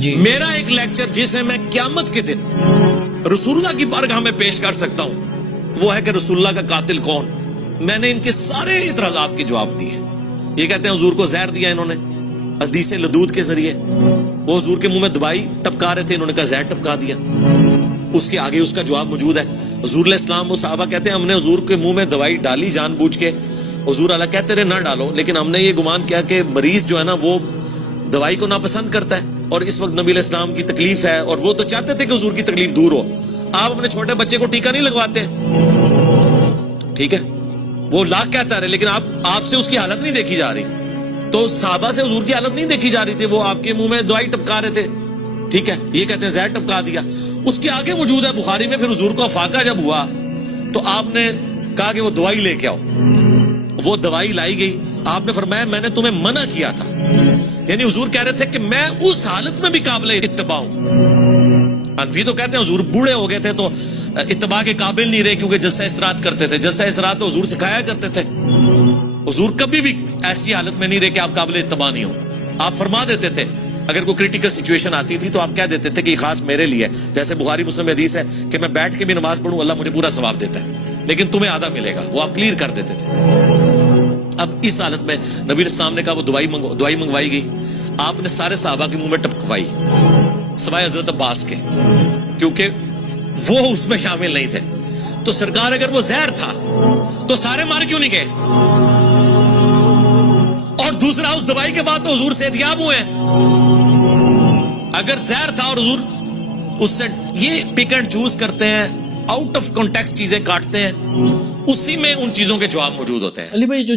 میرا ایک لیکچر جسے میں قیامت کے دن رسول اللہ کی بارگاہ میں پیش کر سکتا ہوں وہ ہے کہ رسول اللہ کا قاتل کون. میں نے ان کے سارے اعتراضات کے جواب دیے. یہ کہتے ہیں حضور کو زہر دیا انہوں نے حدیث لدود کے ذریعے. وہ حضور کے منہ میں دوائی ٹپکا رہے تھے, انہوں نے کہا زہر ٹپکا دیا. اس کے آگے اس کا جواب موجود ہے. حضور علیہ السلام وہ صحابہ کہتے ہیں ہم نے حضور کے منہ میں دوائی ڈالی جان بوجھ کے. حضور اللہ کہتے رہے نہ ڈالو, لیکن ہم نے یہ گمان کیا کہ مریض جو ہے نا وہ دوائی کو ناپسند کرتا ہے, اور اس وقت نبی علیہ السلام کی تکلیف ہے اور وہ تو چاہتے تھے کہ حضور کی تکلیف دور ہو. آپ اپنے چھوٹے بچے کو ٹیکا نہیں لگواتے, ٹھیک ہے, وہ لاکھ کہتا رہے, لیکن آپ سے اس کی حالت نہیں دیکھی جا رہی. تو صحابہ سے حضور کی حالت نہیں دیکھی جا رہی تھی, وہ آپ کے منہ میں دوائی ٹپکا رہے تھے, ٹھیک ہے. یہ کہتے ہیں زہر ٹپکا دیا. اس کے آگے موجود ہے بخاری میں, پھر حضور کو افاقہ جب ہوا تو آپ نے کہا کہ وہ دوائی لے کے آؤ. وہ دوائی لائی گئی. آپ نے فرمایا میں نے تمہیں منع کیا تھا, یعنی حضور کہہ رہے تھے کہ میں اس حالت میں بھی قابل اتباع ہوں. حنفی تو کہتے ہیں حضور بوڑھے ہو گئے تھے تو اتباع کے قابل نہیں رہے کیونکہ جلسہ استراحت کرتے تھے. جلسہ استراحت تو حضور سکھایا کرتے تھے. حضور کبھی بھی ایسی حالت میں نہیں رہے کہ آپ قابل اتباع نہیں ہو. آپ فرما دیتے تھے اگر کوئی کریٹیکل سچویشن آتی تھی تو آپ کہہ دیتے تھے کہ یہ خاص میرے لیے ہے. جیسے بخاری مسلم حدیث ہے کہ میں بیٹھ کے بھی نماز پڑھوں اللہ مجھے پورا ثواب دیتا ہے, لیکن تمہیں آدھا ملے گا. وہ آپ کلیئر کر دیتے تھے. اب اس حالت میں نبی اسلام نے کہا وہ دوائی منگوائی گئی. آپ نے سارے صحابہ کے منہ میں ٹپکوائی سوائے حضرت عباس کے, کیونکہ وہ اس میں شامل نہیں تھے. تو سرکار اگر وہ زہر تھا تو سارے مار کیوں نہیں گئے؟ اور دوسرا اس دوائی کے بعد تو حضور صحتیاب ہوئے ہیں. اگر زہر تھا اور حضور اس سے یہ پک اینڈ چوز کرتے ہیں, آؤٹ آف کانٹیکسٹ چیزیں کاٹتے ہیں, اسی میں ان چیزوں کے جواب موجود ہوتے ہیں. علی بھائی جو